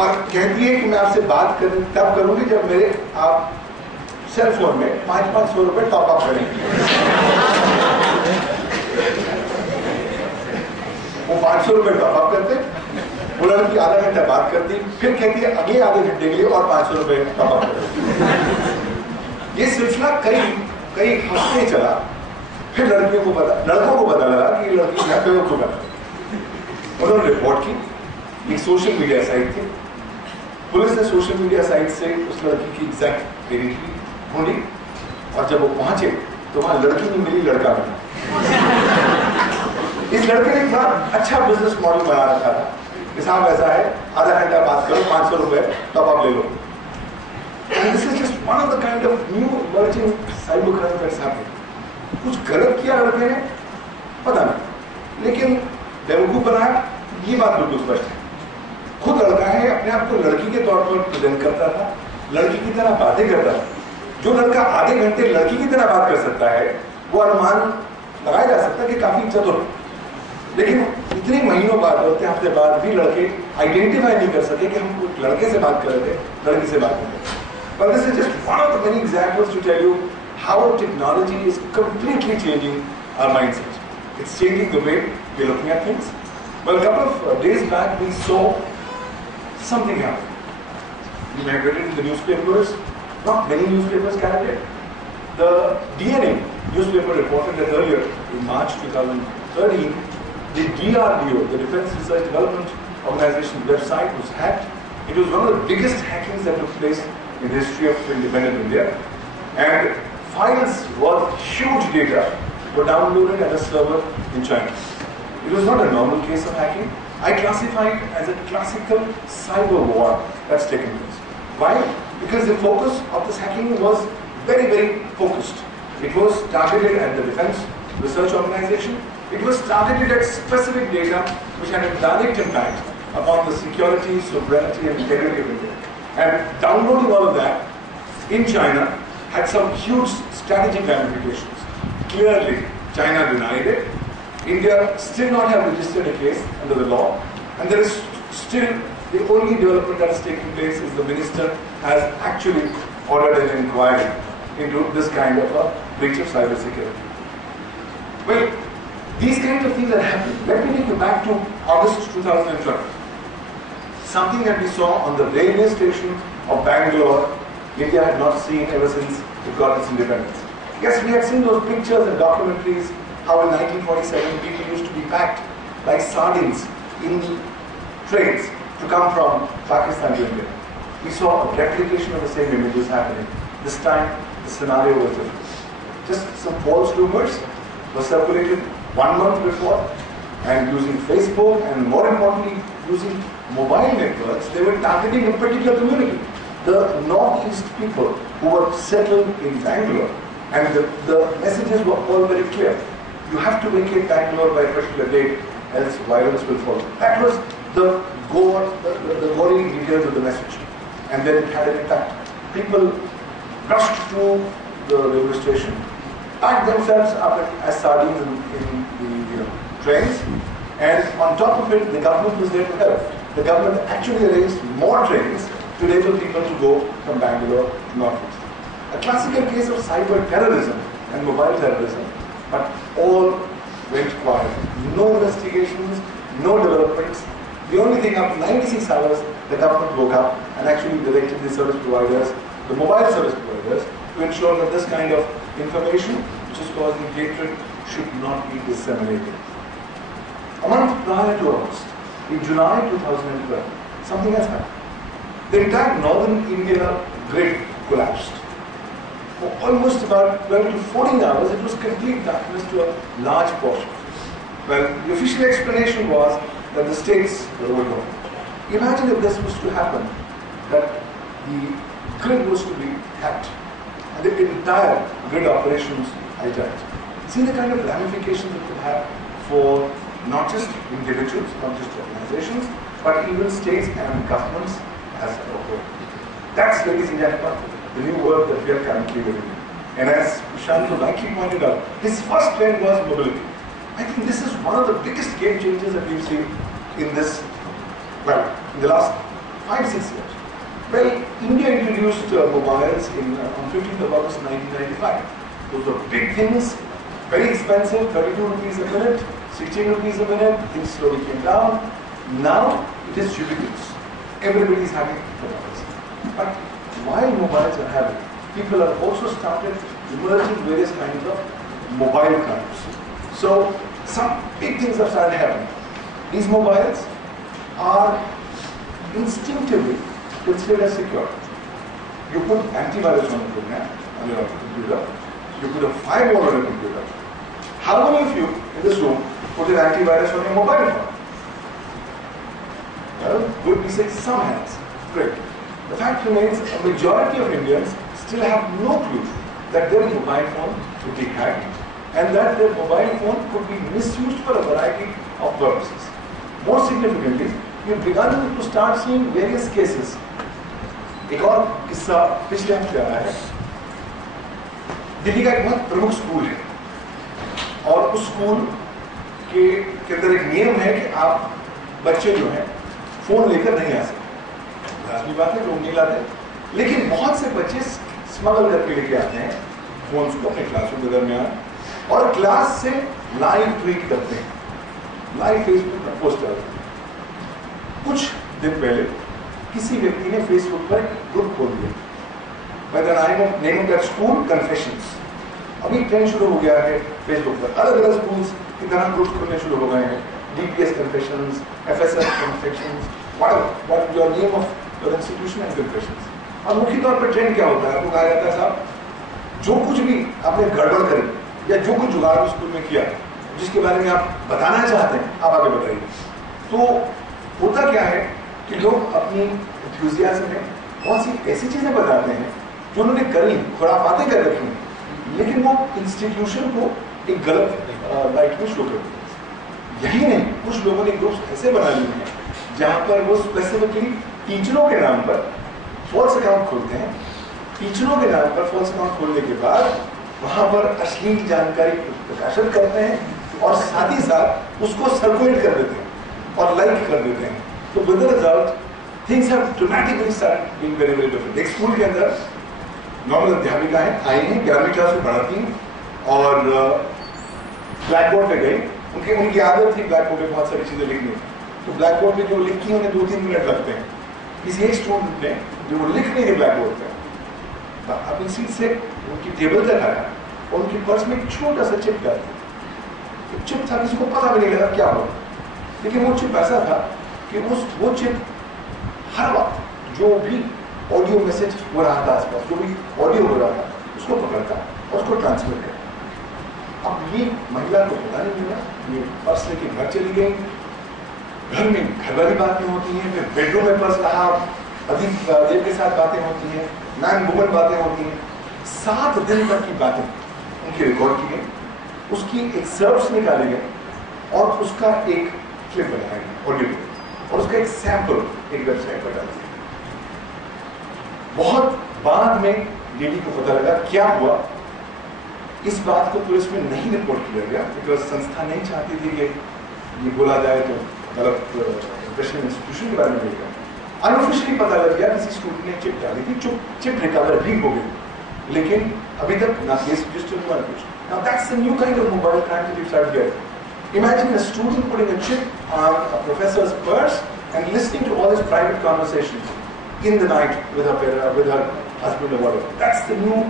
और कहती है कि मैं आपसे बात तब करूंगी जब मेरे आप सेल फोन में 500 रुपए टॉप अप करेंगे। वो 500 रुपए टॉप अप करते, वो लड़की आधा घंटा बात करती, फिर कहती है अगले आधे घंटे के लिए और 500 रुपए टॉप अप करते। ये सिलसिला कई हफ्ते चला। फिर लड़कों को पता लगा कि लड़की घर पे को कर, उन्होंने रिपोर्ट की। एक सोशल मीडिया साइट थी, पुलिस ने सोशल मीडिया साइट से उस लड़की की एग्जैक्ट आइडेंटिटी ढूंढी, और जब वो पहुंचे तो वहां लड़की नहीं मिली, लड़का मिला। इस लड़के ने इतना अच्छा बिजनेस मॉडल बना रखा था कि साहब ऐसा है, आधा घंटा बात करो, 500 रुपए टॉप अप ले लो। And this is just one of the kind of new emerging cybercrime that's happening. कुछ गलत किया लड़के ने, पता नहीं, लेकिन बेवकूफ बनाया, ये बात बिल्कुल स्पष्ट है। खुद लड़का है, अपने आप को लड़की के तौर पर प्रेजेंट करता था, लड़की की तरह बातें करता था। जो लड़का आधे घंटे लड़की की तरह बात कर सकता है, वो अनुमान लगाया जा सकता है कि काफी चतुर है। लेकिन इतने महीनों बाद, हफ्ते बाद भी लड़के आइडेंटिफाई नहीं कर सके कि हम लड़के से बात कर रहे थे, लड़की से बात कर रहे थे। But this is just one of the many examples to tell you how technology is completely changing our mindset. It's changing the way we're looking at things. Well, a couple of days back, we saw something happen. You may have read it in the newspapers. Not many newspapers carried it. The DNA newspaper reported that earlier, in March 2013, the DRDO, the Defense Research Development Organization website, was hacked. It was one of the biggest hackings that took place in the history of independent India, and files worth huge data were downloaded at a server in China. It was not a normal case of hacking. I classify it as a classical cyber war that's taken place. Why? Because the focus of this hacking was very, very focused. It was targeted at the Defense Research Organization. It was targeted at specific data which had a direct impact upon the security, sovereignty, and integrity of India. And downloading all of that in China had some huge strategic ramifications. Clearly, China denied it. India still not have registered a case under the law, and there is still the only development that is taking place is the minister has actually ordered an inquiry into this kind of a breach of cyber security. Well, these kinds of things are happening. Let me take you back to August 2012. Something that we saw on the railway station of Bangalore, India had not seen ever since it got its independence. Yes, we had seen those pictures and documentaries, how in 1947 people used to be packed like sardines in trains to come from Pakistan to India. We saw a replication of the same images happening. This time, the scenario was different. Just some false rumors were circulated 1 month before, and using Facebook and more importantly, using mobile networks, they were targeting a particular community, the northeast people who were settled in Bangalore. And the messages were all very clear. You have to vacate Bangalore by a particular date, else violence will follow. That was the gory details of the message. And then it had an impact. People rushed to the railway station, packed themselves up as sardines in the trains, and on top of it, the government was there to help. The government actually arranged more trains to enable people to go from Bangalore to Northeast. A classical case of cyber terrorism and mobile terrorism, but all went quiet. No investigations, no developments. The only thing, after 96 hours, the government woke up and actually directed the service providers, the mobile service providers, to ensure that this kind of information, which is causing hatred, should not be disseminated. A month prior to August, in July 2012, something has happened. The entire northern India grid collapsed. For almost about 12 to 14 hours, it was complete darkness to a large portion. Well, the official explanation was that the states were overwhelmed. Imagine if this was to happen, that the grid was to be hacked and the entire grid operations hijacked. See the kind of ramifications it could have for not just individuals, not just organizations, but even states and governments as a whole. That's, ladies and gentlemen, the new world that we are currently living in. And as Shantu rightly pointed out, his first trend was mobility. I think this is one of the biggest game changers that we've seen in this, well, in the last 5-6 years. Well, India introduced mobiles on 15th of August 1995. Those were big things, very expensive, 32 rupees a minute, 16 rupees a minute, things slowly came down. Now it is ubiquitous. Everybody is having mobiles. But while mobiles are having, people have also started emerging various kinds of mobile crimes. So some big things have started happening. These mobiles are instinctively considered as secure. You put antivirus on the program, on your computer, you put a firewall on your computer. How many of you in this room put an antivirus on your mobile phone? Well, good, we say some hands. Great. The fact remains, a majority of Indians still have no clue that their mobile phone could be hacked and that their mobile phone could be misused for a variety of purposes. More significantly, we've begun to start seeing various cases. एक और किस्सा पिछले हफ्ते आया है। दिल्ली का एक बहुत प्रमुख स्कूल है और उस स्कूल के अंदर एक नियम है कि आप बच्चे जो हैं फोन लेकर नहीं आ सकते। लाजमी बात है, लोग नहीं लाते, लेकिन बहुत से बच्चे स्मगल करके लेके आते हैं फोन को अपने क्लासरूम के दरमियान और क्लास से लाइव ट्वीट करते हैं, लाइव फेसबुक पर पोस्ट करते हैं। कुछ दिन पहले किसी व्यक्ति ने फेसबुक पर ग्रुप खोल दिया by the name of that school, Confessions। अभी ट्रेंड शुरू हो गया है फेसबुक पर, अलग अलग स्कूल्स की तरह ग्रुप खोलने शुरू हो गए हैं। DPS Confessions, FSS Confessions, what your name of your institution and Confessions। और मुख्य तौर पर ट्रेंड क्या होता है, आपको कहा जाता है साहब जो कुछ भी आपने गड़बड़ करी या जो कुछ जुगाड़ स्कूल में किया जिसके बारे में आप बताना चाहते हैं आप आगे बताइए। तो होता क्या है कि लोग अपनी एंथुसियाज्म में बहुत सी ऐसी चीजें बताते हैं जो उन्होंने करी, खुराफातें कर रखी हैं, लेकिन वो इंस्टीट्यूशन को एक गलत लाइट में शो करते हैं। यही नहीं, कुछ लोगों ने ग्रुप्स ऐसे बना लिए हैं जहां पर वो स्पेसिफिकली टीचरों के नाम पर फॉल्स अकाउंट खोलते हैं। टीचरों के नाम पर फॉल्स अकाउंट खोलने के बाद वहां पर अश्लील जानकारी प्रकाशित करते हैं और साथ ही साथ उसको सर्कुलेट कर देते हैं और लाइक कर देते हैं। तो with the result things have dramatically started being very very different. एक स्कूल के अंदर नॉर्मल अध्यापिकाएं आई हैं, 11वीं क्लास में पढ़ाती हैं और ब्लैक बोर्ड पे गई। उनकी आदत थी ब्लैक बोर्ड पे बहुत सारी चीजें लिखनी। तो ब्लैक बोर्ड पे जो लिखी उन्हें 2-3 मिनट लगते हैं। किसी एक स्टूडेंट ने जो वो लिख नहीं थे ब्लैक बोर्ड पे, अपनी सीट से उनकी टेबल तक आया और उनकी पर्स में एक छोटा सा चिप डाल दिया। चिप था, किसी को पता भी नहीं लगा क्या हुआ, लेकिन वो चिप ऐसा था कि वो चिप हर वक्त जो भी ऑडियो मैसेज हो रहा था आसपास, जो भी ऑडियो हो रहा था उसको पकड़ता और उसको ट्रांसफर करता। अब ये महिला को पता नहीं मिला, ये पर्स लेके घर चली गई। घर में घर वाली बातें होती हैं, फिर बेडरूम में पर्स रहा, अधिक देव के साथ बातें होती हैं, मैन वुमन बातें होती हैं। 7 दिन तक की बातें उनकी रिकॉर्ड की गई, उसकी एक्सर्प्ट्स निकाले गए और उसका एक क्लिप बनाया गया ऑडियो, और उसका एक सैंपल एक वेबसाइट पर डाल दिया। बहुत बाद में लेडी को पता लगा क्या हुआ। इस बात को पुलिस में नहीं रिपोर्ट किया गया बिकॉज संस्था नहीं चाहती थी कि ये बोला जाए तो गलत इंप्रेशन इंस्टीट्यूशन के बारे में देगा। अनऑफिशियली पता लग गया किसी स्टूडेंट ने चिप डाली थी, चिप रिकवर भी हो गई, लेकिन अभी तक ना केस रजिस्टर हुआ कुछ। Now that's the new kind of mobile crime that we've started getting. Imagine a student putting a chip on a professor's purse and listening to all his private conversations in the night with her husband or whatever. That's the new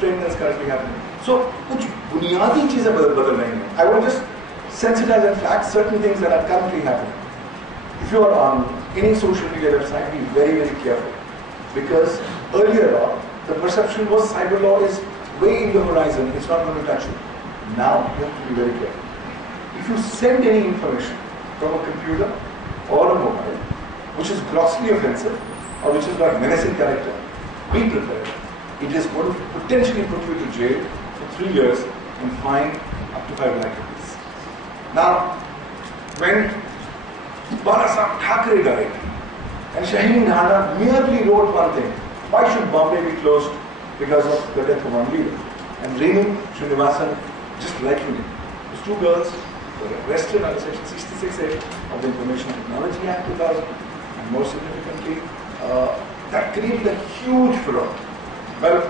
trend that's currently happening. So, कुछ बुनियादी चीजें बदल रही हैं. I want to just sensitize and flag certain things that are currently happening. If you are on any social media website, be very, very careful. Because earlier on, the perception was cyber law is way in the horizon, it's not going to touch you. Now, you have to be very careful. If you send any information from a computer or a mobile, which is grossly offensive, or which is got menacing character, be prepared. It is going to potentially put you to jail for 3 years and fine up to 5 lakh rupees. Now, when Balasaheb Thackeray died, and Shaheen Dhana merely wrote one thing: why should Bombay be closed because of the death of one leader? And Renu Srinivasan, just like him, those 2 girls were arrested under Section 66A of the Information Technology Act 2000, and more significantly, that created a huge furore. Well,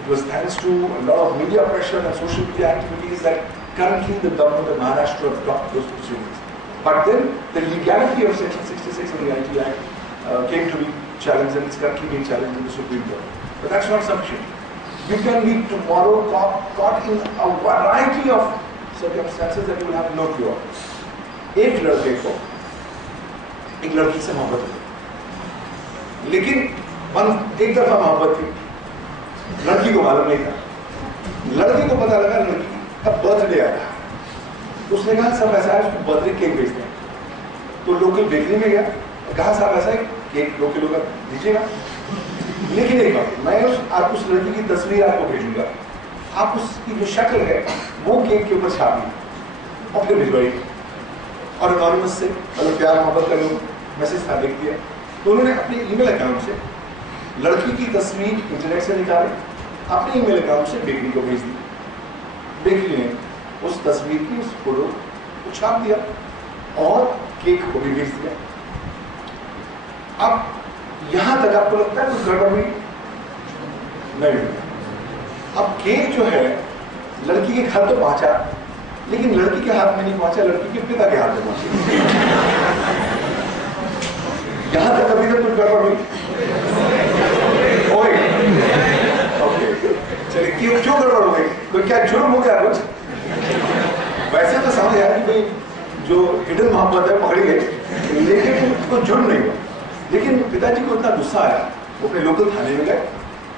it was thanks to a lot of media pressure and social media activities that currently the government of Maharashtra blocked those proceedings. But then the legality of Section 66 of the IT Act came to be challenged, and it's currently being challenged in the Supreme Court. But that's not sufficient. You can be tomorrow caught in a variety of circumstances that you will have no clue of. एक लड़के को एक लड़की से मोहब्बत हुई, लेकिन एक दफा मोहब्बत थी, लड़की को मालूम नहीं था। लड़की को पता लगा लड़की का बर्थडे आया, उसने कहा सब ऐसा है, उसको बर्थडे केक भेजते हैं। तो लोकल बेकरी में गया, कहा साहब ऐसा है केक लोकल होगा दीजिएगा, लेकिन एक बात, मैं उस लड़की की तस्वीर आपको भेजूंगा, आप उसकी जो शक्ल है वो केक के ऊपर छाप दी और फिर भिजवाई। और एनोनिमस से अगर प्यार मोहब्बत का लोग मैसेज था लिख दिया, तो उन्होंने अपने ईमेल अकाउंट से लड़की की तस्वीर इंटरनेट से निकाली, अपने ईमेल अकाउंट से बेकरी को भेज दी। बेकरी ने उस तस्वीर की उस फोटो को छाप दिया और केक को भी भेज दिया। अब यहां तक आपको लगता है कुछ गड़बड़ हुई? नहीं। अब केक जो है लड़की के घर तो पहुंचा, लेकिन लड़की के हाथ में नहीं पहुंचा, लड़की के पिता के हाथ में पहुंचा। यहां तक अभी तक कुछ गड़बड़ हुई? ओके, चलिए क्यों गड़बड़ हो गई? कोई क्या जुर्म हो गया कुछ? वैसे तो समझ आया कि भाई जो हिडन मोहब्बत है पकड़ी गई, लेकिन कोई जुर्म नहीं हुआ। लेकिन पिताजी को इतना गुस्सा आया, वो अपने लोकल थाने में गए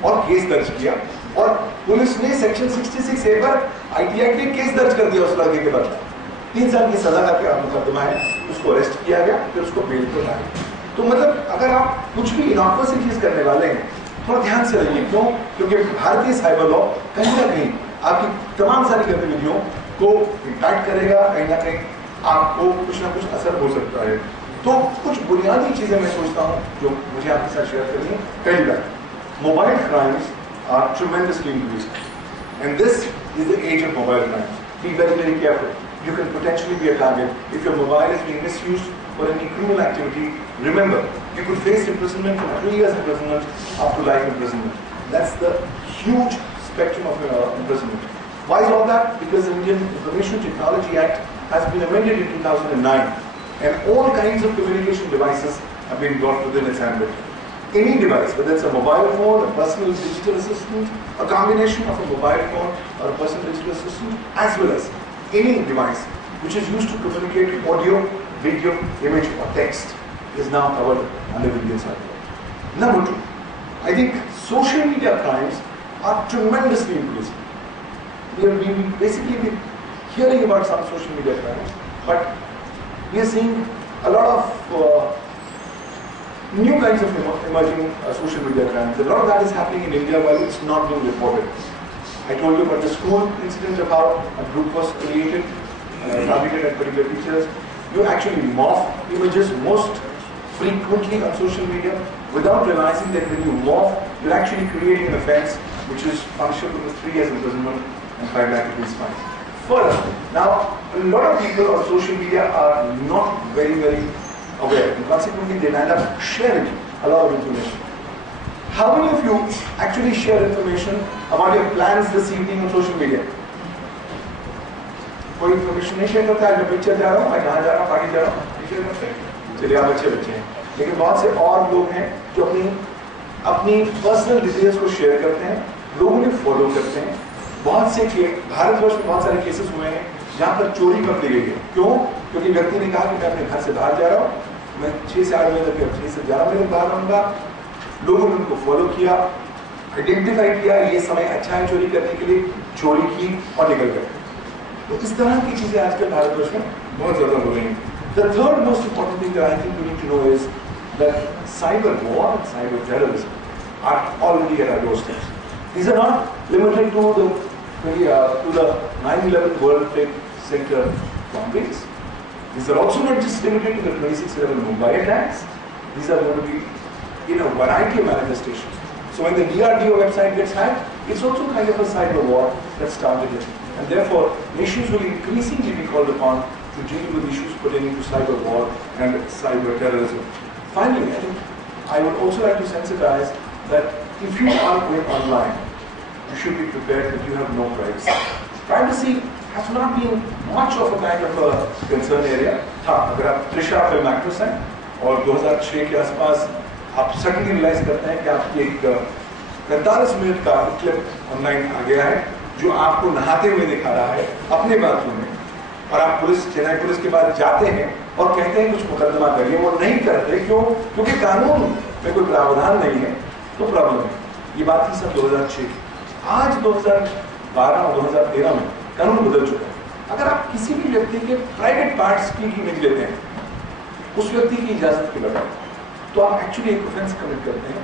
और केस दर्ज किया, और पुलिस ने सेक्शन 66A पर IT एक्ट में केस दर्ज कर दिया उस लड़के के बदले। 3 साल की सजा का मुकदमा है, उसको अरेस्ट किया गया, फिर उसको बेल पर लाया। तो मतलब अगर आप कुछ भी इनॉक्यूअस चीज करने वाले हैं, थोड़ा ध्यान से रहिए। क्यों? क्योंकि भारतीय साइबर लॉ कहीं ना कहीं आपकी तमाम सारी गतिविधियों को इम्पैक्ट करेगा, कहीं ना कहीं आपको कुछ ना कुछ असर हो सकता है। तो कुछ बुनियादी चीजें मैं सोचता हूँ जो मुझे आपके साथ शेयर करनी है। पहली बात, mobile crimes are tremendously increasing, and this is the age of mobile crime. Be very, very careful. You can potentially be a target if your mobile is being misused for any criminal activity. Remember, you could face imprisonment from 3 years imprisonment up to life imprisonment. That's the huge spectrum of imprisonment. Why is all that? Because the Indian Information Technology Act has been amended in 2009, and all kinds of communication devices have been brought within its ambit. Any device, whether it's a mobile phone, a personal digital assistant, a combination of a mobile phone or a personal digital assistant, as well as any device which is used to communicate audio, video, image or text, is now covered under the Indian Cyber Law. Number 2, I think social media crimes are tremendously increasing. We have basically been hearing about some social media crimes, but we are seeing a lot of new kinds of emerging social media crimes. A lot of that is happening in India while it's not being reported. I told you about the school incident of how a group was created, targeted at particular teachers. You actually morph images most frequently on social media without realizing that when you morph, you're actually creating an offense which is punishable with 3 years imprisonment and 5 lakh rupees fine. Further, now a lot of people on social media are not very, very aware, and consequently they end up sharing a lot of information. How many of you actually share information about your plans this evening on social media? कोई information नहीं share करता है? मैं picture जा रहा हूँ, मैं कहाँ जा रहा हूँ, पार्टी जा रहा हूँ, शेयर करते हैं। चलिए आप अच्छे बच्चे हैं, लेकिन बहुत से और लोग हैं जो अपनी पर्सनल डिटेल्स को शेयर करते हैं, लोगों ने फॉलो करते हैं। बहुत से भारतवर्ष में बहुत सारे केसेस हुए हैं जहाँ पर चोरी कर दी गई है। क्यों? क्योंकि व्यक्ति ने कहा कि मैं अपने घर से बाहर जा रहा हूँ, मैं 6 से 8 बजे तक 6 से 11 बजे तक बाहर रहूंगा। लोगों ने उनको फॉलो किया, आइडेंटिफाई किया, ये समय अच्छा है चोरी करने के लिए, चोरी की और निकल गए। तो इस तरह की चीजें आजकल भारतवर्ष में बहुत ज्यादा हो रही हैं। The third most important thing that I think we need to know is that cyber war and cyber terrorism are already at our doorsteps. These are not limited to the 9/11 World Trade Center bombings. These are also not just limited to the 26/11 Mumbai attacks. These are going to be in a variety of manifestations. So when the DRDO website gets hacked, it's also kind of a cyber war that's targeted. And therefore, nations will increasingly be called upon to deal with issues pertaining to cyber war and cyber terrorism. Finally, I think I I would also like to sensitize that if you are going online, you should be prepared that you have no privacy. Privacy has not been much of a kind of a concern area. हाँ, अगर आप Trisha film actress हैं और 2006 के आसपास आप suddenly realise करते हैं कि आपकी एक 45 मिनट का क्लिप ऑनलाइन आ गया है जो आपको नहाते हुए दिखा रहा है अपने बाथरूम में, और आप चेन्नई पुलिस के पास जाते हैं और कहते हैं कुछ मुकदमा करिए, वो नहीं करते। क्यों? क्योंकि कानून में कोई प्रावधान नहीं है, तो प्रॉब्लम है। ये बात थी सब 2006। आज 2012 और 2013 में कानून बदल चुका है। अगर आप किसी भी व्यक्ति के प्राइवेट पार्ट्स की इमेज लेते हैं उस व्यक्ति की इजाजत के बगैर, तो आप एक्चुअली एक ऑफेंस कमिट करते हैं,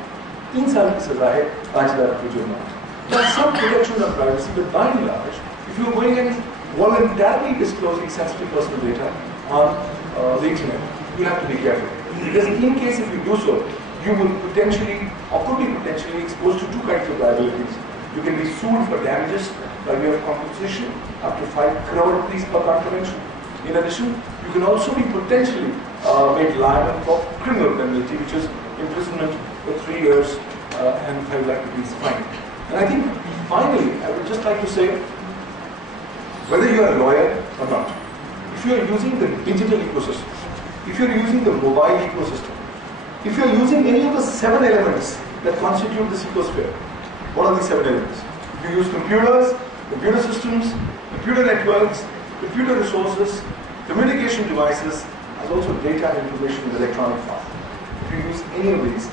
3 साल की सजा है, 5,000 रुपये जुर्माना। There are some protections of privacy, but by and large, if you are going and voluntarily disclosing sensitive personal data on the internet, you have to be careful. Because in case if you do so, you will potentially or could be potentially exposed to 2 kinds of liabilities. You can be sued for damages by way of compensation up to 5 crore rupees per contravention. In addition, you can also be potentially made liable for criminal penalty, which is imprisonment for 3 years and 5 lakh rupees fine. And I think finally, I would just like to say, whether you are a lawyer or not, if you are using the digital ecosystem, if you are using the mobile ecosystem, if you are using any of the 7 elements that constitute this ecosphere, what are these 7 elements? If you use computers, computer systems, computer networks, computer resources, communication devices, as also data and information in electronic form. If you use any of these,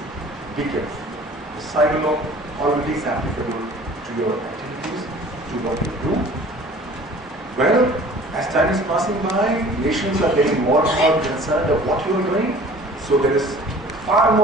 be careful. The cyber law already is applicable to your activities, to what you do. Well, as time is passing by, nations are getting more and more concerned of what you are doing, so there is far more